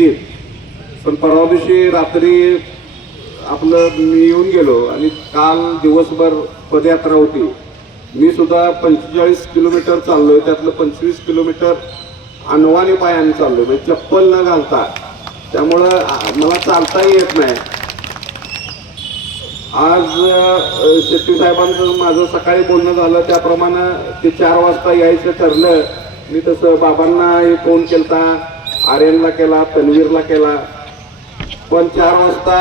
येतील पण परवा दिवशी रात्री आपलं मी येऊन गेलो आणि काल दिवसभर पदयात्रा होती. मी सुद्धा पंचेचाळीस किलोमीटर चाललो आहे त्यातलं पंचवीस किलोमीटर अनवाने पायाने चाललो म्हणजे चप्पल न घालता. त्यामुळं मला चालताही येत नाही. आज अ, शेट्टी साहेबांचं माझं सकाळी बोलणं झालं त्याप्रमाणे ते चार वाजता यायचं ठरलं. मी तसं बाबांना फोन केलता. आर्यनला केला तन्वीरला केला. पण चार वाजता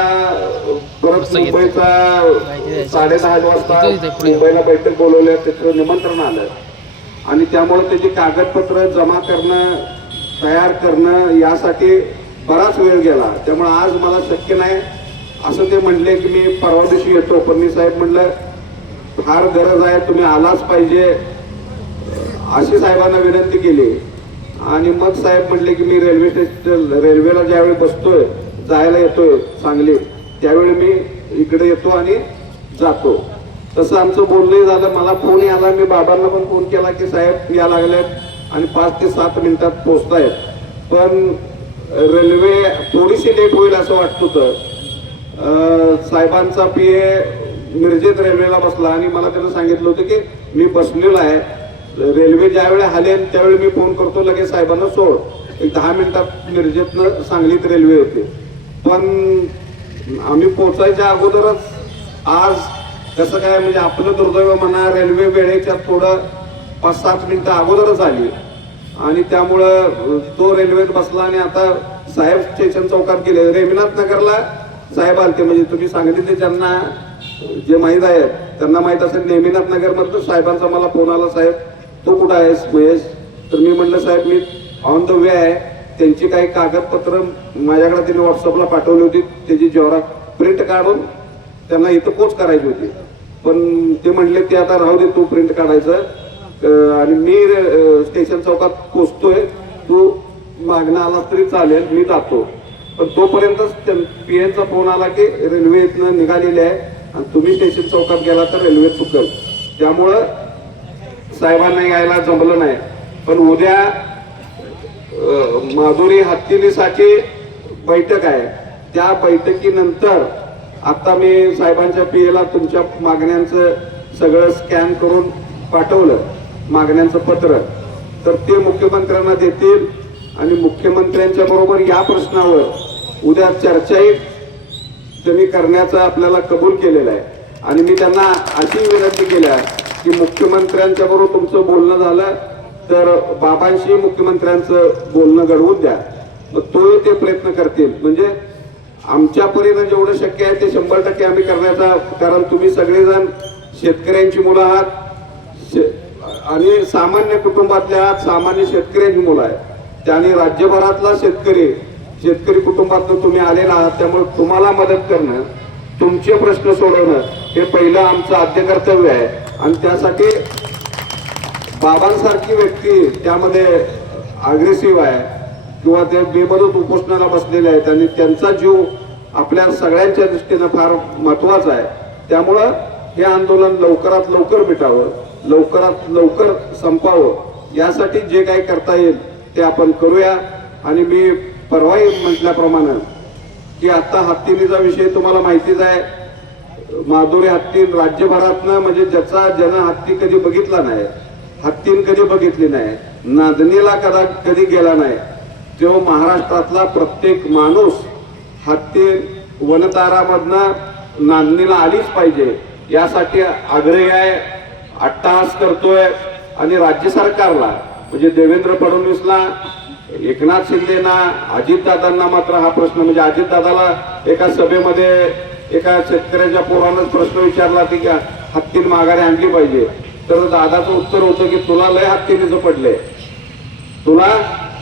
परत मुंबईचा साडे दहा वाजता मुंबईला बैठक बोलवल्या त्याचं निमंत्रण आलं. आणि त्यामुळे त्याची कागदपत्र जमा करणं तयार करणं यासाठी बराच वेळ गेला. त्यामुळे आज मला शक्य नाही. असं ते म्हणले की मी परवा दिवशी येतो. पण मी साहेब म्हणलं फार गरज आहे तुम्ही आलाच पाहिजे. अशी साहेबांना विनंती केली. आणि मग साहेब म्हणले की मी रेल्वे स्टेशन रेल्वेला ज्यावेळी बसतोय जायला येतोय सांगली त्यावेळी मी इकडे येतो आणि जातो. तसं आमचं बोलणंही झालं मला फोन यायला मी बाबांना पण फोन केला की साहेब या लागल्यात आणि पाच ते सात मिनिटात पोचतायत पण रेल्वे थोडीशी लेट होईल असं वाटत होतं. साहेबांचा पी ए मिरजेत रेल्वेला बसला आणि मला त्यानं सांगितलं होतं की मी बसलेलो आहे. रेल्वे ज्यावेळी हलेल त्यावेळी मी फोन करतो लगेच साहेबांना सोड. एक दहा मिनिटात मिरजेतनं सांगलीत रेल्वे होते पण आम्ही पोचायच्या अगोदरच आज कसं काय म्हणजे आपलं दुर्दैव म्हणा रेल्वे वेळेच्या थोडं पाच सात मिनिटं अगोदरच आली. आणि त्यामुळं तो रेल्वेत बसला आणि आता साहेब स्टेशन चौकात गेले. रेमिनाथ नगरला साहेब आलते. म्हणजे तुम्ही सांगितले ज्यांना जे माहीत आहेत त्यांना माहीत असेल नेमिनाथ नगरमधलं साहेबांचा मला फोन आला साहेब. तू कुठं आहेस महेश तर मी म्हटलं साहेब मी ऑन द वे आहे. त्यांची काही कागदपत्र माझ्याकडे त्यांनी व्हॉट्सअपला पाठवली होती. त्याची जेवढा प्रिंट काढून त्यांना इथं पोच करायची होती. पण ते म्हणले ते आता राहू दे तू प्रिंट काढायचं. आणि मी स्टेशन चौकात पोचतोय. तू मागणं आला तरी चालेल मी जातो. पण तोपर्यंतच पी एनचा फोन आला की रेल्वे इथनं निघालेली आहे. आणि तुम्ही स्टेशन चौकात गेला तर रेल्वे चुकल. त्यामुळं साहेबांना यायला जमलं नाही. पण उद्या माधुरी हत्तीनीसाठी बैठक आहे. त्या बैठकीनंतर आता मी साहेबांच्या पीएला तुमच्या मागण्यांचं सगळं स्कॅन करून पाठवलं मागण्यांचं पत्र. तर ते मुख्यमंत्र्यांना देतील आणि मुख्यमंत्र्यांच्या बरोबर या प्रश्नावर उद्या चर्चाही त्यांनी करण्याचं आपल्याला कबूल केलेलं आहे. आणि मी त्यांना अशी विनंती केली आहे की मुख्यमंत्र्यांच्या बरोबर तुमचं बोलणं झालं तर बाबांशी मुख्यमंत्र्यांचं बोलणं घडवून द्या. मग तोही ते प्रयत्न करतील. म्हणजे आमच्या परीनं जेवढं शक्य आहे ते शंभर टक्के आम्ही करण्याचा कारण तुम्ही सगळेजण शेतकऱ्यांची मुलं आहात. शे- आणि सामान्य कुटुंबातल्या आहात सामान्य शेतकऱ्यांची मुलं आहेत. त्याने राज्यभरातला शेतकरी शेतकरी कुटुंबातून तुम्ही आलेला आहात त्यामुळे तुम्हाला मदत करणं तुमचे प्रश्न सोडवणं हे पहिलं आमचं आद्य कर्तव्य आहे. आणि त्यासाठी बाबांसारखी व्यक्ती त्यामध्ये अग्रेसिव्ह आहे किंवा ते बेमदत उपोषणाला बसलेले आहेत आणि त्यांचा जीव आपल्या सगळ्यांच्या दृष्टीनं फार महत्त्वाचा आहे. त्यामुळं हे आंदोलन लवकरात लवकर मिटावं लवकरात लवकर संपावं यासाठी जे काही करता येईल ते आपण करूया. आणि मी परवाही म्हटल्याप्रमाणे की आत्ता हत्तीनीचा विषय तुम्हाला माहितीच आहे माधुरी हत्ती राज्यभरातनं म्हणजे ज्याचा जन हत्ती कधी बघितला नाही हत्तीन कधी बघितली नाही नांदणीला कदा कधी गेला नाही तो महाराष्ट्रातला प्रत्येक माणूस हत्ती वनतारामधनं नांदणीला आलीच पाहिजे यासाठी आग्रही आहे अट्टहास करतोय आणि राज्य सरकारला म्हणजे देवेंद्र फडणवीसला एकनाथ शिंदेना अजितदादांना मात्र हा प्रश्न म्हणजे अजितदादाला एका सभेमध्ये एका शेतकऱ्याच्या पोरानंच प्रश्न विचारला की का हत्तीन माघारी आणली पाहिजे. तर दादाचं उत्तर होतं की तुला लय हत्तीनीचं पडलंय. तुला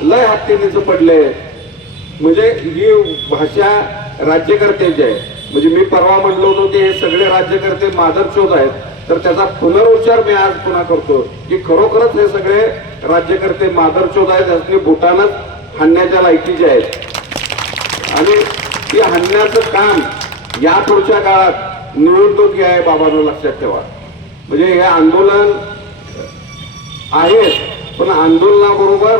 लय हत्तीनीचं पडलंय. म्हणजे ही भाषा राज्यकर्त्यांची आहे. म्हणजे मी परवा म्हणलो होतो की हे सगळे राज्यकर्ते मादरचोद आहेत. तर त्याचा पुनरुच्चार मी आज पुन्हा करतो की खरोखरच हे सगळे राज्यकर्ते मादरचोद आहेत असले भूटानच हाणण्याच्या लायकीचे आहेत. आणि ती हाणण्याचं काम या पुढच्या काळात निवडणुकी आहे बाबांनो लक्षात ठेवा. म्हणजे हे आंदोलन आहेत पण आंदोलनाबरोबर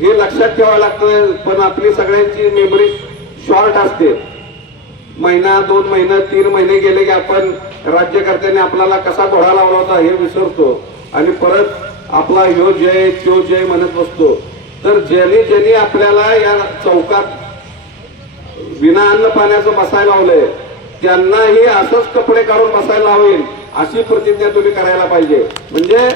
हे लक्षात ठेवावं लागतं पण आपली सगळ्यांची मेमरी शॉर्ट असते. महिना दोन महिने तीन महिने गेले की आपण राज्यकर्त्यांनी आपल्याला कसा घोडा लावला होता हे विसरतो. आणि परत आपला ह्यो जय त्यो जय म्हणत बसतो. तर ज्याने ज्याने आपल्याला या चौकात विना अन्न पाण्याचं बसायला लावलंय. त्यांनाही असंच कपडे काढून बसायला होईल अशी प्रतिज्ञा तुम्ही करायला पाहिजे. म्हणजे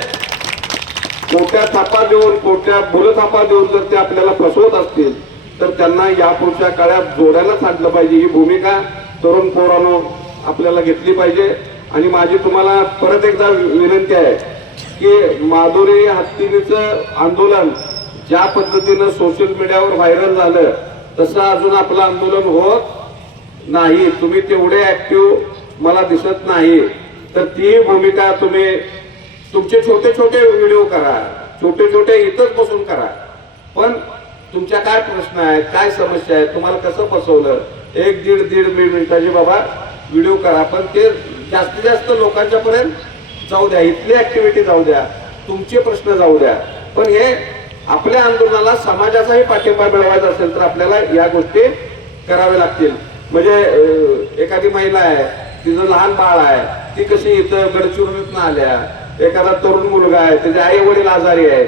कोट्या थापा देऊन कोट्या थापा देऊन जर ते आपल्याला फसवत असतील तर त्यांना यापुढच्या काळात जोड्याला आणलं पाहिजे. ही भूमिका तरुण पोरानो आपल्याला घेतली पाहिजे. आणि माझी तुम्हाला परत एकदा विनंती आहे की माधुरी हत्तीचं आंदोलन ज्या पद्धतीनं सोशल मीडियावर व्हायरल झालं तसं अजून आपलं आंदोलन होत नाही. तुम्ही तेवढे ऍक्टिव्ह मला दिसत नाही. तर ती भूमिका तुम्ही तुमचे छोटे छोटे व्हिडिओ करा. छोटे छोटे इथंच बसून करा. पण तुमच्या काय प्रश्न आहेत काय समस्या आहेत तुम्हाला कसं बसवलं? एक दीड दीड दीड मिनिटाचे बाबा व्हिडिओ करा. पण ते जास्तीत जास्त लोकांच्या पर्यंत जाऊ द्या. इथली ऍक्टिव्हिटी जाऊ द्या. तुमचे प्रश्न जाऊ द्या. पण हे आपल्या आंदोलनाला समाजाचाही पाठिंबा मिळवायचा असेल तर आपल्याला या गोष्टी कराव्या लागतील. म्हणजे एखादी महिला आहे तिचं लहान बाळ आहे ती कशी इथं गडचिरोलीतनं आल्या एखादा तरुण मुलगा आहे त्याचे आई वडील आजारी आहे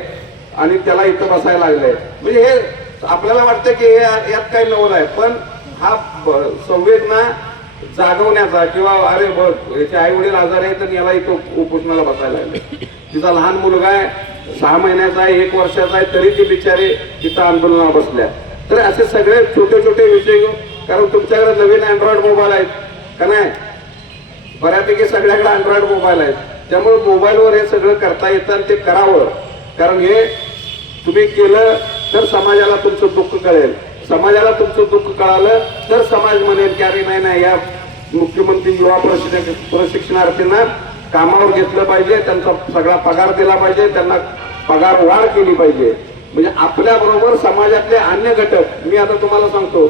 आणि त्याला इथं बसायला लागले म्हणजे हे आपल्याला वाटतं की हे यात काही नवल आहे पण हा संवेदना जागवण्याचा किंवा अरे बघ याचे आई वडील आजारी आहे तर याला इथं उपोषणाला बसायला लागले तिचा लहान मुलगा आहे सहा महिन्याचा आहे एक वर्षाचा आहे तरी ती बिचारी तिथं आंदोलनाला बसल्या तर असे सगळे छोटे छोटे विषय घेऊन कारण तुमच्याकडे नवीन अँड्रॉइड मोबाईल आहेत का नाही? बऱ्यापैकी सगळ्याकडे अँड्रॉइड मोबाईल आहेत. त्यामुळे मोबाईलवर हे सगळं करता येतं आणि ते करावं. कारण हे तुम्ही केलं तर समाजाला तुमचं दुःख कळेल. समाजाला तुमचं दुःख कळालं तर समाज म्हणेल की अरे नाही नाही या मुख्यमंत्री युवा प्रशिक्षण प्रशिक्षणार्थींना कामावर घेतलं पाहिजे त्यांचा सगळा पगार दिला पाहिजे त्यांना पगार वाढ केली पाहिजे. म्हणजे आपल्या बरोबर समाजातले अन्य घटक मी आता तुम्हाला सांगतो.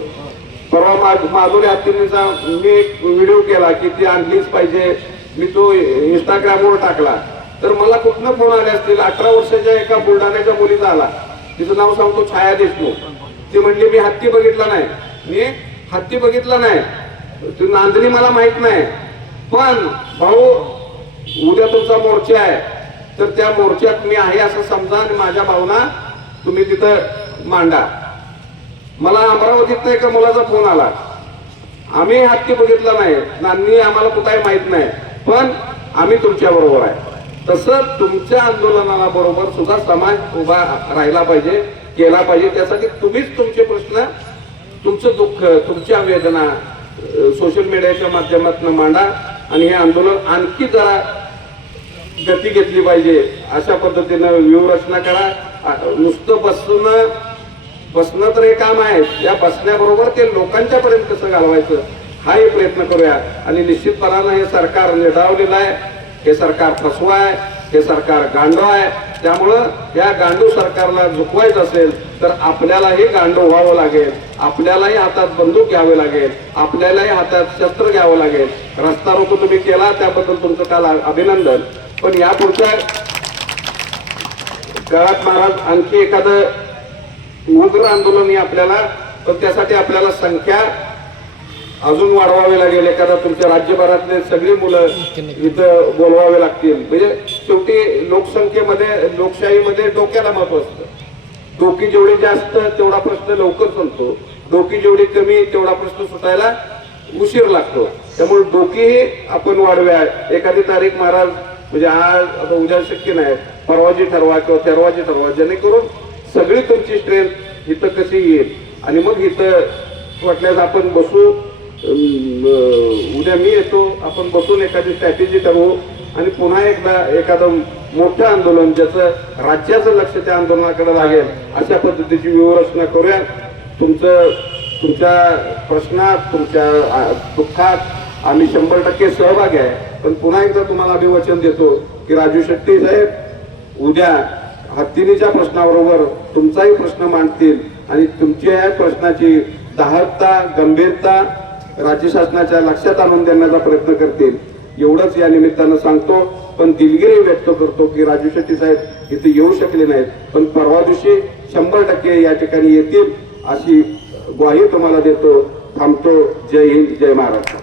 परवा माधुरी हत्तींचा मी एक व्हिडिओ केला की ती आणलीच पाहिजे. मी तो इंस्टाग्रामवर टाकला. तर मला कुठनं फोन आले असतील? अठरा वर्षाच्या एका बुलढाण्याच्या मुलीचा आला. तिचं नाव सांगतो छाया देशमुख. ती म्हणली मी हत्ती बघितला नाही. मी हत्ती बघितला नाही. ती मला माहीत नाही. पण भाऊ उद्या तुमचा मोर्चा आहे. तर त्या मोर्चात मी आहे असं समजा आणि माझ्या भावना तुम्ही तिथं मांडा. मला अमरावतीत एका मुलाचा फोन आला? आम्ही हत्ती बघितला नाही. नांनी आम्हाला कुठे माहीत नाही. पण आम्ही तुमच्या बरोबर आहे. तसं तुमच्या आंदोलनाला बरोबर सुद्धा समाज उभा राहिला पाहिजे केला पाहिजे. त्यासाठी तुम्हीच तुमचे प्रश्न तुमचं दुःख तुमच्या वेदना सोशल मीडियाच्या माध्यमातून मांडा. आणि हे आंदोलन आणखी जरा गती घेतली पाहिजे अशा पद्धतीनं व्यूहरचना करा. नुसतं बसणं बसणं तर हे काम आहे. या बसण्याबरोबर ते लोकांच्या पर्यंत कसं घालवायचं हाही प्रयत्न करूया. आणि निश्चितपणानं हे सरकार निढावलेलं आहे हे सरकार फसवा आहे हे सरकार गांडो आहे. त्यामुळं या गांडू सरकारला झुकवायचं असेल तर आपल्यालाही गांडो व्हावं लागेल. आपल्यालाही हातात बंदूक घ्यावे लागेल आपल्यालाही हातात शस्त्र घ्यावं लागेल. रस्ता रोको तुम्ही केला त्याबद्दल तुमचं काल अभिनंदन. पण या पुढच्या काळात महाराज आणखी एखादं उग्र आंदोलन हे आपल्याला पण त्यासाठी आपल्याला संख्या अजून वाढवावी लागेल. एखादा तुमच्या राज्यभरातले सगळी मुलं इथं बोलवावे लागतील. म्हणजे शेवटी लोकसंख्येमध्ये लोकशाहीमध्ये डोक्याला महत्त्व असतं. डोकी जेवढी जास्त तेवढा प्रश्न लवकर संपतो. डोकी जेवढी कमी तेवढा प्रश्न सुटायला उशीर लागतो. त्यामुळे डोकीही आपण वाढव्या. एखादी तारीख महाराज म्हणजे आज आता उद्या शक्य नाही. परवाची ठरवा किंवा तेरवाची ठरवा. जेणेकरून सगळी तुमची स्ट्रेंथ इथं कशी येईल? आणि मग इथं वाटल्यास आपण बसू उद्या मी येतो आपण बसून एखादी स्ट्रॅटेजी ठरवू. आणि पुन्हा एकदा एखादं मोठं आंदोलन ज्याचं राज्याचं लक्ष त्या आंदोलनाकडे लागेल अशा पद्धतीची व्यूहरचना करूया. तुमचं तुमच्या प्रश्नात तुमच्या दुःखात आम्ही शंभर टक्के सहभागी आहे. पण पुन्हा एकदा तुम्हाला अभिवचन देतो की राजू शेट्टी साहेब उद्या हत्तीनीच्या प्रश्नाबरोबर तुमचाही प्रश्न मांडतील आणि तुमच्या या प्रश्नाची दाहकता गंभीरता राज्य शासनाच्या लक्षात आणून देण्याचा प्रयत्न करतील. एवढंच या निमित्तानं सांगतो. पण दिलगिरी व्यक्त करतो की राजू शेट्टी साहेब इथे येऊ शकले नाहीत. पण परवा दिवशी शंभर टक्के या ठिकाणी येतील. अशी ग्वाही तुम्हाला देतो. थांबतो. जय हिंद जय महाराष्ट्र.